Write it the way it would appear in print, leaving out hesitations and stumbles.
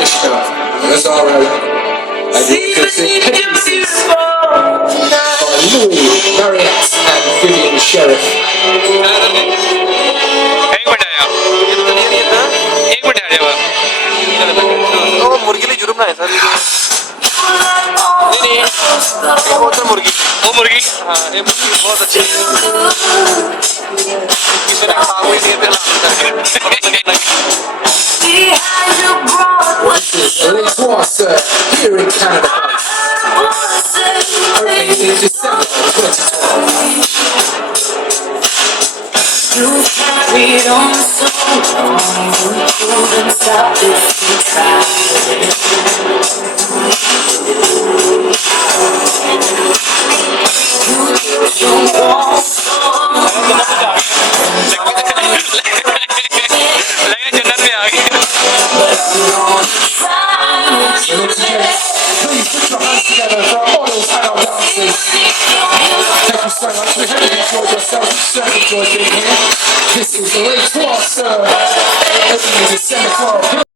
Commissioner, SRO, and you can see pieces by Louis, Marriott and Vivian Sheriff. मुर्गी जुर्म ना है sir नहीं नहीं मुर्गी वो मुर्गी हाँ ये मुर्गी बहुत अच्छी किसी ने खा हुई नहीं This is Les Wharf, sir, here in Canada. Opening in December 2012. You carried on so long, you couldn't stop if you tried. You kept your walls Please put your hands together for our models and our dancers. Thank you so much. We hope you enjoyed yourselves. We certainly enjoyed being here. This is Les Wharf, sir. Opening in December 12.